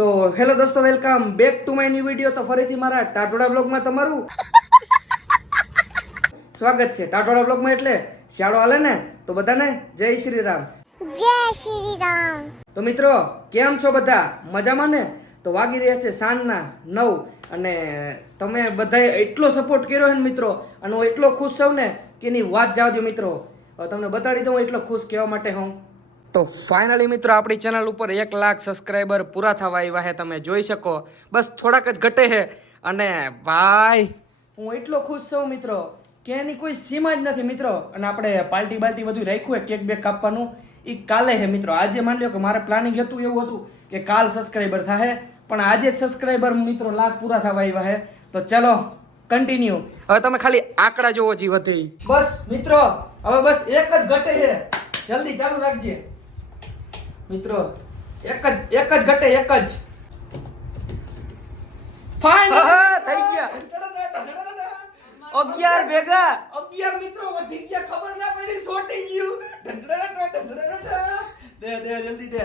So hello દોસ્તો, welcome back to my new video. તો ફરીથી મારા ટાટોડા બ્લોગમાં તમારું સ્વાગત છે. ટાટોડા બ્લોગમાં એટલે શાળો હાલે ને, તો બધાને જય શ્રી રામ. જય શ્રી રામ. તો મિત્રો, કેમ છો બધા? મજામાં ને? તો વાગી રહ્યા છે સાંજના 9 અને તમે બધાએ એટલો સપોર્ટ કર્યો છે ને મિત્રો, અને હું એટલો ખુશ છું ને કે એની વાત જવા દો મિત્રો. હવે તમને બતાડી દઉં એટલો ખુશ કહેવા માટે હું. તો ફાઇનલી મિત્રો, આપણી ચેનલ ઉપર 1 લાખ સબસ્ક્રાઈબર પૂરા થવા આવ્યા છે. તમે જોઈ શકો, બસ થોડાક જ ઘટે છે. અને ભાઈ હું એટલો ખુશ છું મિત્રો કે એની કોઈ સીમા જ નથી મિત્રો. અને આપણે પાર્ટી બાલ્ટી બધું રાખ્યું હોય, કેક બેક કાપવાનું, એ કાલે છે મિત્રો. આજે માની લો કે મારે પ્લાનિંગ હતું, એવું હતું કે કાલ સબસ્ક્રાઈબર થાય, પણ આજે જ સબસ્ક્રાઈબર મિત્રો 1 લાખ પૂરા થવા આવ્યા છે. તો ચલો કન્ટિન્યુ. હવે તમે ખાલી આંકડા જોવો જી વધે. બસ મિત્રો, હવે બસ એક જ ઘટે છે. જલ્દી ચાલુ રાખજે મિત્રો. એક જ ઘટે, એક જ. ફાઇનલ થઈ ગયા 11 ભેગા. 11 મિત્રો વધી ગયા, ખબર ના પડી, શોટી ગયું. દે જલ્દી દે.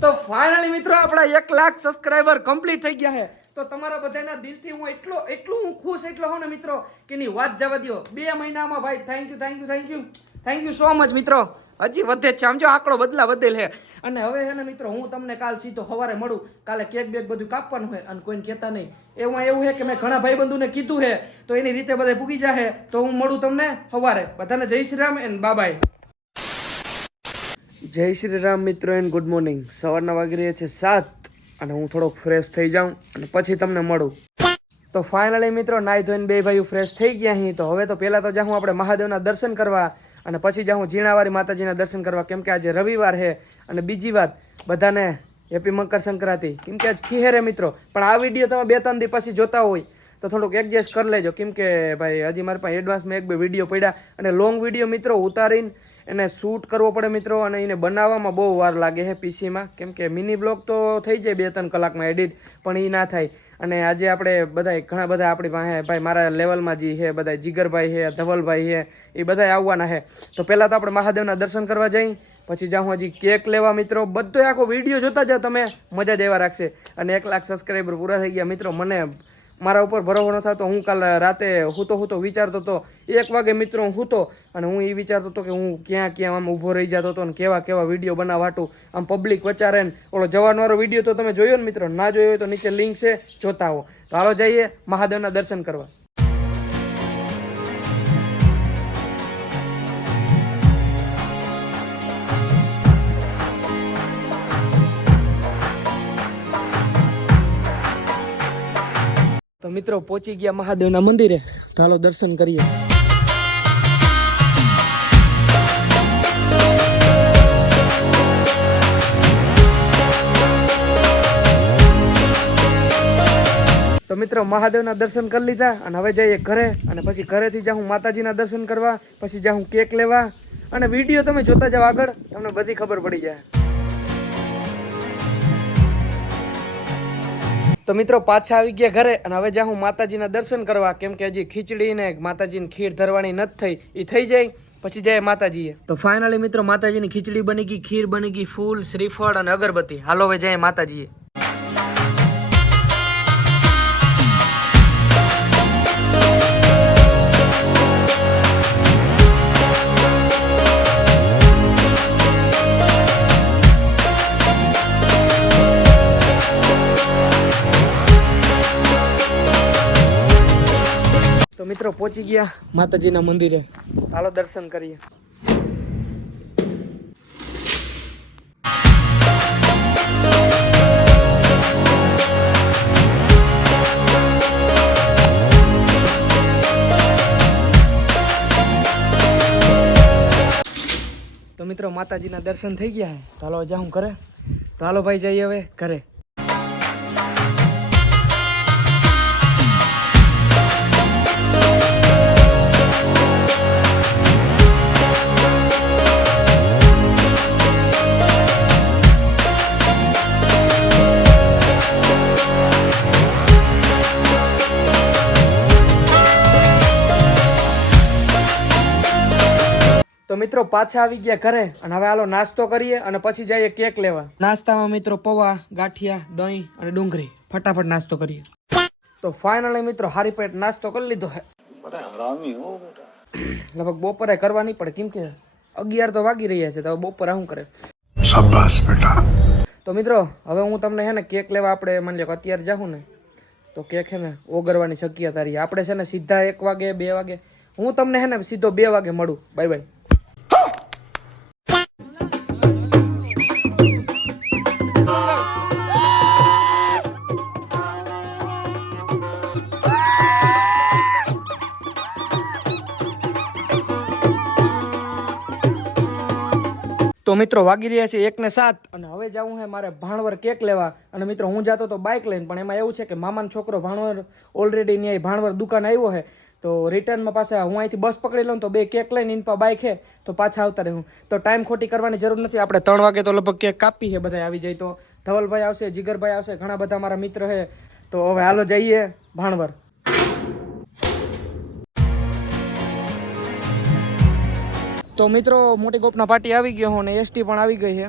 તો ફાઇનલી મિત્રો, આપણા 1 લાખ સબસ્ક્રાઇબર કમ્પ્લીટ થઈ ગયા છે. તો તમારા બધાના દિલથી હું એટલું હું ખુશ એટલો હોઉં ને મિત્રો કે ની વાત જવા દો. 2 મહિનામાં ભાઈ થેન્ક યુ સો મચ મિત્રો. હજી વધે જ છે, આમ જો આંકડો બદલ છે. અને હવે છે ને મિત્રો, હું તમને કાલ સીધો સવારે મળું. કાલે કેક બેક બધું કાપવાનું હોય અને કોઈને કહેતા નહીં. એવું છે કે મેં ઘણા ભાઈબંધુને કીધું છે, તો એની રીતે બધા પૂગી જાય. તો હું મળું તમને સવારે. બધાને જય શ્રી રામ એન્ડ બાય. જય શ્રી રામ મિત્રો એન્ડ ગુડ મોર્નિંગ. સવારના વાગી રહ્યા છે 7 અને હું થોડોક ફ્રેશ થઈ જાઉં અને પછી તમને મળું. તો ફાઇનલી મિત્રો, નાઈ ધોઈને 2 ભાઈઓ ફ્રેશ થઈ ગયા અહીં. તો હવે તો પહેલાં તો જાઉં આપણે મહાદેવના દર્શન કરવા, અને પછી જાઉં ઝીણાવારી માતાજીના દર્શન કરવા, કેમ કે આજે રવિવાર છે. અને બીજી વાત, બધાને હેપી મકર સંક્રાંતિ, કેમ કે આજ ખીહેરે મિત્રો. પણ આ વિડીયો તમે 2-3 દી પછી જોતા હોય તો થોડુંક એડજસ્ટ કરી લેજો, કેમ કે ભાઈ હજી મારી પાસે એડવાન્સમાં 1-2 વિડીયો પડ્યા. અને લોંગ વિડીયો મિત્રો ઉતારીને એને શૂટ કરવો પડે મિત્રો, અને એને બનાવવામાં બહુ વાર લાગે છે પીસીમાં, કેમ કે મિની બ્લોગ તો થઈ જાય 2-3 કલાકમાં એડિટ, પણ એ ના થાય. અને આજે આપણે બધા ઘણા બધા આપણી પાસે ભાઈ મારા લેવલમાં જે છે બધા, જીગરભાઈ છે, ધવલભાઈ છે, એ બધા આવવાના છે. તો પહેલાં તો આપણે મહાદેવના દર્શન કરવા જઈ, પછી જાઉં હજી કેક લેવા મિત્રો. બધો આખો વિડીયો જોતા જાઓ તમે, મજા જ એવા રાખશે. અને 1 લાખ સબસ્ક્રાઈબર પૂરા થઈ ગયા મિત્રો. મને મારા ઉપર ભરોસો ન થતો. હું કાલે રાતે હૂતો વિચારતો હતો, 1 વાગે મિત્રો હું હૂતો, અને હું એ વિચારતો હતો કે હું ક્યાં આમ ઊભો રહી જતો હતો, અને કેવા વિડીયો બનાવવાટું આમ પબ્લિક વચારે. ઓલો જવાનવાળો વિડીયો તો તમે જોયો ને મિત્રો? ના જોયો હોય તો નીચે લિંક છે, જોતા આવો. તો હાલો જઈએ મહાદેવના દર્શન કરવા. તો મિત્રો પહોંચી ગયા મહાદેવના મંદિરે. તો હાલો દર્શન કરીએ. તો મિત્રો મહાદેવના દર્શન કરી લીધા, અને હવે જઈએ ઘરે. અને પછી ઘરેથી જાઉં માતાજીના દર્શન કરવા, પછી જાઉં કેક લેવા. અને વિડીયો તમે જોતા જાઓ આગળ, તમને બધી ખબર પડી જાય. તો મિત્રો પાછા આવી ગયા ઘરે, અને હવે જાઉં માતાજીના દર્શન કરવા, કેમ કે હજી ખીચડી ને માતાજીની ખીર ધરવાની નથી થઈ. એ થઈ જાય પછી જાય માતાજીએ. તો ફાઇનલી મિત્રો, માતાજીની ખીચડી બની ગઈ, ખીર બની ગઈ, ફૂલ, શ્રીફળ અને અગરબત્તી. હાલો હવે જાય માતાજીએ. તો મિત્રો પહોંચી ગયા માતાજીના મંદિરે. હાલો દર્શન કરીએ. તો મિત્રો માતાજીના દર્શન થઈ ગયા છે. તો હાલો જાઉં ઘરે. તો હાલો ભાઈ જઈએ હવે ઘરે. તો મિત્રો પાછા આવી ગયા ઘરે અને હવે હાલો નાસ્તો કરીએ અને પછી જઈએ કેક લેવા. નાસ્તામાં મિત્રો પૌવા, ગાંઠિયા, દહીં અને ડુંગળી. ફટાફટ નાસ્તો કરીએ. તો ફાઇનલી મિત્રો હારી પેટ નાસ્તો કરી લીધો હે. લગભગ બપોરે કરવા નહીં પડે કેમ કે 11 તો વાગી રહ્યા છે તો બપોરે શું કરે. શાબાશ બેટા. તો મિત્રો હવે હું તમને હે ને કેક લેવા આપણે માની લો કે અત્યારે જાઉં ને તો કેક હે ને ઓગળવાની શક્યતા રહી. આપણે છે ને સીધા 1 વાગે 2 વાગે હું તમને હે ને સીધો 2 વાગે મળું. Bye bye. તો મિત્રો વાગી રહ્યા છે 1:07 અને હવે જાવું છે મારે ભાણવર કેક લેવા. અને મિત્રો હું જાતો તો બાઇક લઈને પણ એમાં એવું છે કે મામાનો છોકરો ભાણવર ઓલરેડી ત્યાં ભાણવર દુકાન આવ્યો છે તો રિટર્નમાં પાછા હું અહીંથી બસ પકડી લઉં તો 2 કેક લઈને એની પાસે બાઇક છે તો પાછા આવતા રહું. તો ટાઈમ ખોટી કરવાની જરૂર નથી. આપણે 3 વાગે તો લગભગ કેક કાપી છે બધા આવી જાય તો ધવલભાઈ આવશે, જીગરભાઈ આવશે, ઘણા બધા મારા મિત્ર છે. તો હવે હાલો જઈએ ભાણવર. તો મિત્રો મોટી ગોપના પાર્ટી આવી ગયો હું ને એસટી પણ આવી ગઈ છે.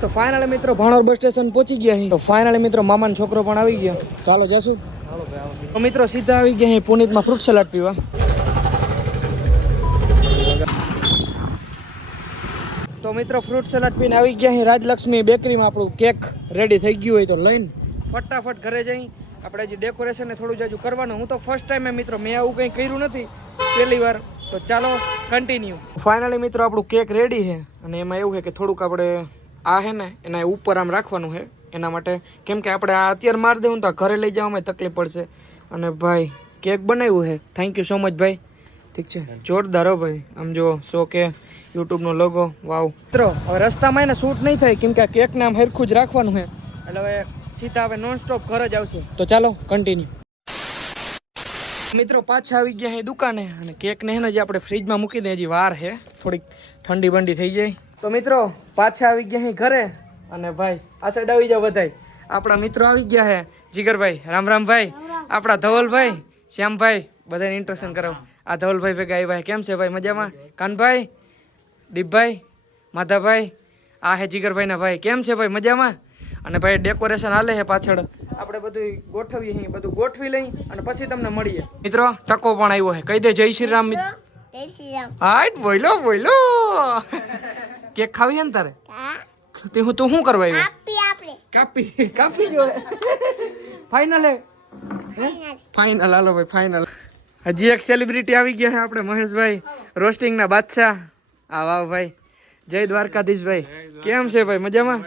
તો ફાઇનલી મિત્રો ભાણવર બસ સ્ટેશન પહોંચી ગયા છે. તો ફાઇનલી મિત્રો મામાનો છોકરો પણ આવી ગયો. ચાલો જશું. તો મિત્રો સીધા આવી ગયા છે પુનિતમાં ફ્રૂટ સલાડ પીવા. તો મિત્રો ફ્રૂટ સલાડ પીને આવી ગયા છે રાજલક્ષ્મી બેકરીમાં. આપણું કેક રેડી થઈ ગયું હોય તો લઈને ફટાફટ ઘરે જઈ આપણે હજી ડેકોરેશન ને થોડું જાજુ કરવાનું. હું તો ફર્સ્ટ ટાઈમ મિત્રો મેં આવું કંઈ કર્યું નથી પહેલી વાર. તો ચાલો કન્ટિન્યુ. ફાઇનલી મિત્રો આપણું કેક રેડી છે અને એમાં એવું છે કે થોડુંક આપણે આ છે ને એના ઉપર આમ રાખવાનું છે એના માટે કેમ કે આપણે આ અત્યારે મારી દેવું તો ઘરે લઈ જવામાં તકલીફ પડશે. અને ભાઈ કેક બનાવ્યું છે. થેન્ક યુ સો મચ ભાઈ. ઠીક છે જોરદાર હો ભાઈ. આમ જો સો કે યુટ્યુબનો લોગો. વાવ. મિત્રો હવે રસ્તામાં એને શૂટ નહીં થાય કેમ કે આ કેકને આમ હરખું જ રાખવાનું છે એટલે હવે સીધા હવે નોન સ્ટોપ ઘર જ આવશે. તો ચાલો કન્ટિન્યુ. મિત્રો પાછા આવી ગયા છે દુકાને અને કેક ને જે આપણે ફ્રીજમાં મૂકી દઈએ હજી વાર છે થોડીક ઠંડી બંડી થઈ જાય. તો મિત્રો પાછા આવી ગયા છે ઘરે અને ભાઈ આ સાઈડ આવી જાવ બધાય. આપણા મિત્રો આવી ગયા છે જીગરભાઈ, રામ રામ ભાઈ, આપણા ધવલભાઈ, શ્યામભાઈ, બધાને ઇન્ટ્રોડક્શન કરાવો. આ ધવલભાઈ ભેગા આવ્યા છે. કેમ છે ભાઈ? મજામાં? કાનભાઈ, દીપભાઈ, માધાભાઈ, આ હે જીગરભાઈના ભાઈ. કેમ છે ભાઈ? મજામાં? અને ભાઈ ડેકોરેશન હાલે છે પાછળ. આપણે બધું ગોઠવીએ અહીં, બધું ગોઠવી લઈ અને પછી તમને મળીએ. મિત્રો ટકો પણ આવ્યો છે. કહી દે જય શ્રી રામ. હાટ બોલો બોલો. કેક ખાવી છે ને તારે? તું શું કરવા આવ્યો? કાપી કાપી જો. ફાઇનલ હે? ફાઇનલ. હાલો ભાઈ ફાઇનલ. હજી એક સેલિબ્રિટી આવી ગયા છે આપણે મહેશભાઈ, રોસ્ટિંગ ના બાદશાહ. આ વાહ ભાઈ. જય દ્વારકાધીશ ભાઈ. કેમ છે ભાઈ? મજામાં?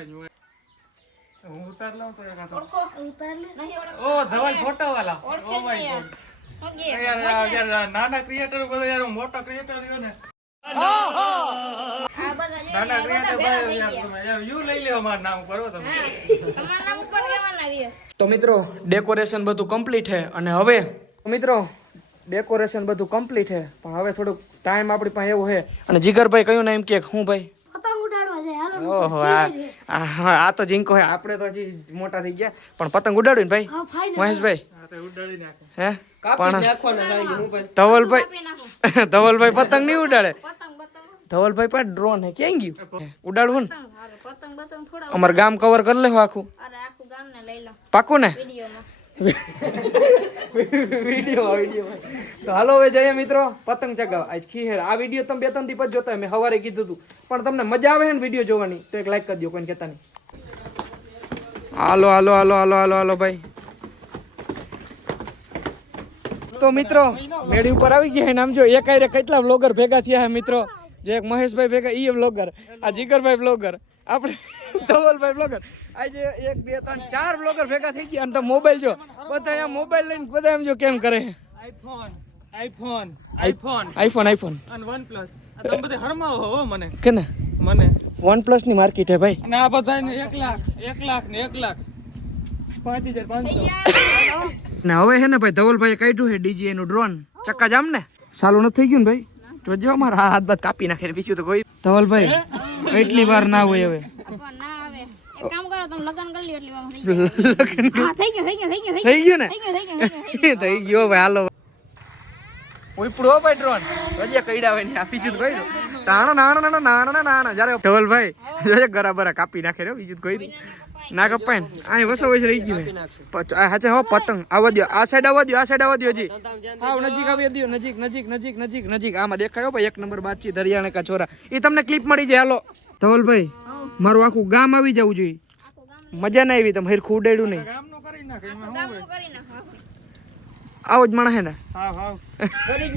નાના ક્રિએટર બધા યાર મોટા ક્રિએટર રહ્યો ને તો મિત્રો ડેકોરેશન બધું કમ્પ્લીટ છે અને હવે મિત્રો ડેકોરેશન બધું કમ્પ્લીટ છે પણ હવે થોડુંક ટાઈમ આપણી પાસે એવો છે. અને જીગરભાઈ કયું નામ કે હું ભાઈ? ઓહો આ તો જીંકો હે. આપણે તો હજી મોટા થઈ ગયા પણ પતંગ ઉડાડ્યું ને ભાઈ મહેશભાઈ? હે પણ ધવલભાઈ પતંગ નહીં ઉડાડે. ધવલભાઈ પણ ડ્રોન હે. ક્યાં ગયું ઉડાડવું ને? અમાર ગામ કવર કરી લેવું આખું. પાકું ને? વિડીયો. તો હાલો હવે જઈએ મિત્રો પતંગ ચગાવવા. આજ ખીહેર આ વિડીયો તમે 2-3 દી પછી જોતા. મેં સવારે કીધું હતું પણ તમને મજા આવે ને વિડીયો જોવાની તો એક લાઈક કરી દો. કોઈને કહેતા નહીં. હાલો હાલો હાલો હાલો હાલો હાલો ભાઈ. તો મિત્રો મેળી ઉપર આવી ગયા નામ જો એક આરે કેટલા વ્લોગર ભેગા થયા હે મિત્રો. જો એક મહેશભાઈ ભેગા ઈ વ્લોગર, આ જીગરભાઈ વ્લોગર, આપણે ધવલભાઈ વ્લોગર. આજે 1 2 3 4 વ્લોગર ભેગા થઈ ગયા. અને તો મોબાઈલ જો બધા એમ મોબાઈલ લઈને બધા એમ જો કેમ કરે. આઈફોન અને OnePlus તમે બધે હરમાવો હો મને કેને મને OnePlus ની માર્કેટ હે ભાઈ. અને આ બધાને 1 લાખ ને 1 લાખ 5500. ને હવે હે ને ભાઈ ધવલભાઈ કાઢ્યું છે ડીજે નું ડ્રોન. ચક્કા જામ ને ચાલુ નથી થઈ ગયું ને ભાઈ? જોજો અમારા હાથ બાદ કાપી નાખે બીજું તો કોઈ. ધવલભાઈ એટલી વાર ના હોય હવે. કામ કરો તમે લગન કરી લ્યો એટલે હા થઈ ગયું થઈ ગયું ને થઈ ગયું થઈ ગયો ભાઈ હાલો ઉપડો ભાઈ ડ્રોન વજે કઈડા હોય ને આપી જુદ ભાઈ નાણા જ્યારે ધવલભાઈ જોજે ગરાબરા કાપી નાખે રે બીજું કોઈ ના કપાય ને આ વસો વસ રહી ગયું હાચે હો પતંગ આવવા દો આ સાઈડ આવવા દો હજી હાવ નજીક આવી દો નજીક આમાં દેખાયો ભાઈ 1 નંબર બાચી દરિયાણે કા છોરા એ તમને ક્લિપ મળી જાય હાલો ધવલભાઈ મારું આખું ગામ આવી જવું જોઈએ મજા ના આવી તમે હરખું ઉડાડ્યું નહીં ગામનો કરી નાખે એમાં ગામનું કરી નાખો આવો જ માણસ હે ને હાવ કરી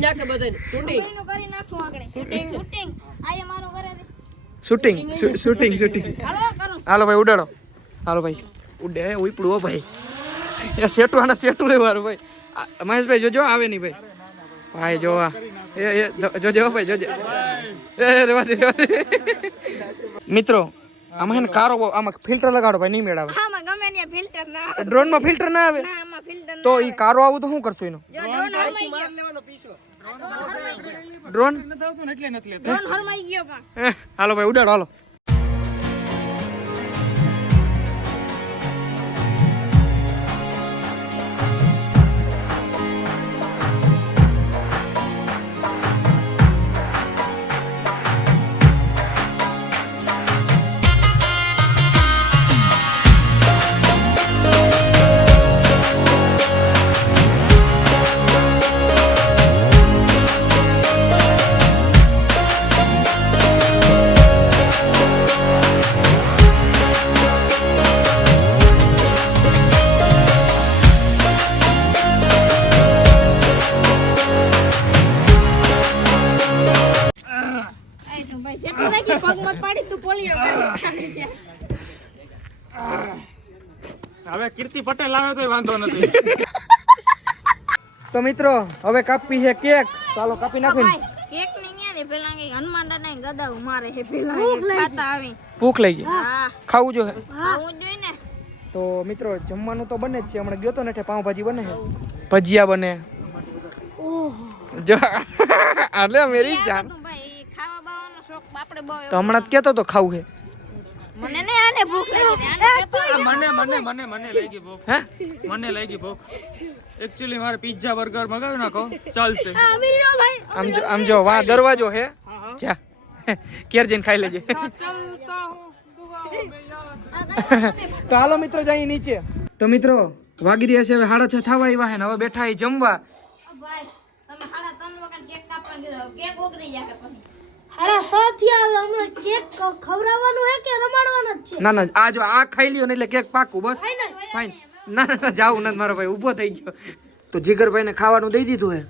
નાખું આગળ શૂટિંગ આયે મારું કરે દે શૂટિંગ હાલો કરું હાલો ભાઈ ઉડાડો હાલો ભાઈ ઉડે ઉપડું હો ભાઈ એ સેટું લેવાનું ભાઈ મહેશભાઈ જોજો આવે નહીં ભાઈ જો આ જોજો ભાઈ જોજે રેવા દે મિત્રો આમાં હે ને કારો આમાં ફિલ્ટર લગાડો ભાઈ નહીં મેળાવે આમાં ગમે ને ફિલ્ટર ના ડ્રોન માં ફિલ્ટર ના આવે ના આમાં ફિલ્ટર તો ઈ કારો આવું તો શું કરશો એનો જો ડ્રોન હરમાઈ ગયો ડ્રોન નથી આવતું ને એટલે નથી લેતો ડ્રોન હરમાઈ ગયો પણ હાલો ભાઈ ઉડાડો હાલો આય તો ભાઈ સેટું નાખી પગમાં પાડી તું પોલિયો કરી છે હવે કીર્તિ પટેલ આવે તોય વાંધો નથી તો મિત્રો હવે કાપી છે કેક ચાલો કાપી નાખો ને કેક ની ને પેલા કે હનુમાન દાદા ને ગદાઉ મારે છે પેલા ખાતા આવી ભૂખ લાગી હા ખાવું જોઈએ ખાવું જોઈએ ને તો મિત્રો જમવાનું તો બને જ છે હમણાં ગયો તો ને પાઉંભાજી બને છે ભજીયા બને જો આલે મેરી જાન તું ભાઈ ખાવા બાવાનો શોખ આપણે બહુ તો હમણાં જ કેતો તો ખાવું છે મને ને આને ભૂખ લાગી આને કેતો મને લાગી ભૂખ હે મને લાગી ભૂખ એકચ્યુઅલી મારે પિઝા બર્ગર મગાવી નાખો ચાલશે અમીરો ભાઈ આમ જો વાહ દરવાજો હે જા કેર જઈને ખાઈ લેજે ચલતા હું દુઆઓ મે યાદ તો હાલો મિત્રો જઈએ નીચે તો મિત્રો વાગી રહ્યા છે હવે 6:30 થવા આવ્યા છે ને હવે બેઠા છે જમવા ભાઈ તમે 3:30 વખત કેક કાપવા કીધો કેક ઓગળી જાય પછી 6:30 થી આવે હમણાં કેક ખવડાવવાનું હે કે રમાડવાનું જ છે ના આ જો આ ખાઈ લ્યો ને એટલે કેક પાકું બસ ફાઈન ના જાવું નથી મારો ભાઈ ઊભો થઈ ગયો તો જીગરભાઈ ને ખાવાનું દઈ દીધું હે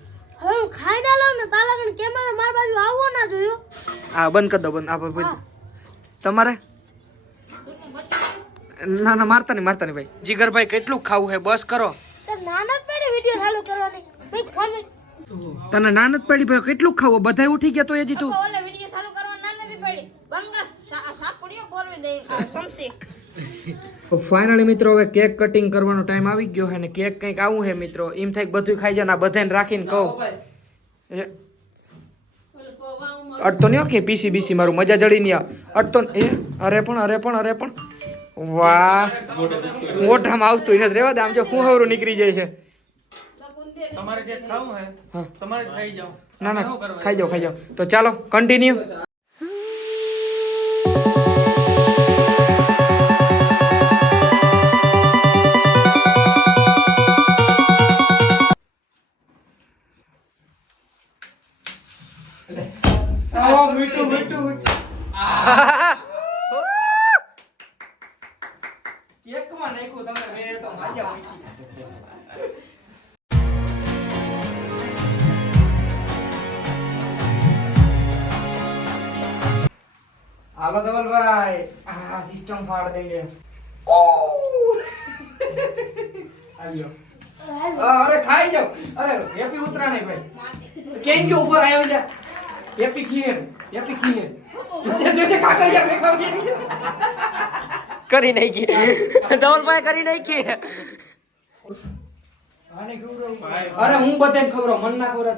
હવે હું ખાઈ ના લઉં ને તાલાગણ કેમેરા માર બાજુ આવવો ના જોયો હા બંધ કરી દો બંધ આ ભાઈ તમારે ના મારતા નહીં ભાઈ જીગરભાઈ કેટલું ખાવું હે બસ કરો તો નાના પેડે વિડિયો ચાલુ કરવાની ભાઈ ફોન તને ના નથી પડી ભાઈ કેટલું ખાવું બધાય ઉઠી ગયા તો હજી તું ઓલે વિડિયો ચાલુ કરવા ના નથી પડી બંગર સાપ પડ્યો બોલવી દે સમસી તો ફાઇનલી મિત્રો હવે કેક કટિંગ કરવાનો ટાઈમ આવી ગયો છે ને કેક કંઈક આવું છે મિત્રો એમ થાય બધું ખાઈ જાય ને આ બધાને રાખીને કહું અડતો નહીં કે પીસી મારું મજા જડી નહીં અડતો અરે પણ વાહ મોઢામાં આવતું નથી રેવા દે આમ જો હું હવરું નીકળી જાય છે તમારે કે ખાવું હે તમારે ખાઈ જાઓ ના ખાઈ જાઓ તો ચાલો કન્ટિન્યુ કેકમાં નાખ્યું તમે મેં તો માજા હાલો ધવલભાઈ આ સિસ્ટમ ફાડ દેંગે આલ્યો અરે ખાઈ જાઓ અરે હેપી ઉતરાણી ભાઈ કેમ કે ઉપર આવ્યો જા હેપી ખીર જે કાકરિયા મેં કરી નાખી ધવલભાઈ કરી નાખી અરે હું બધાને ખબર મન ના ખબર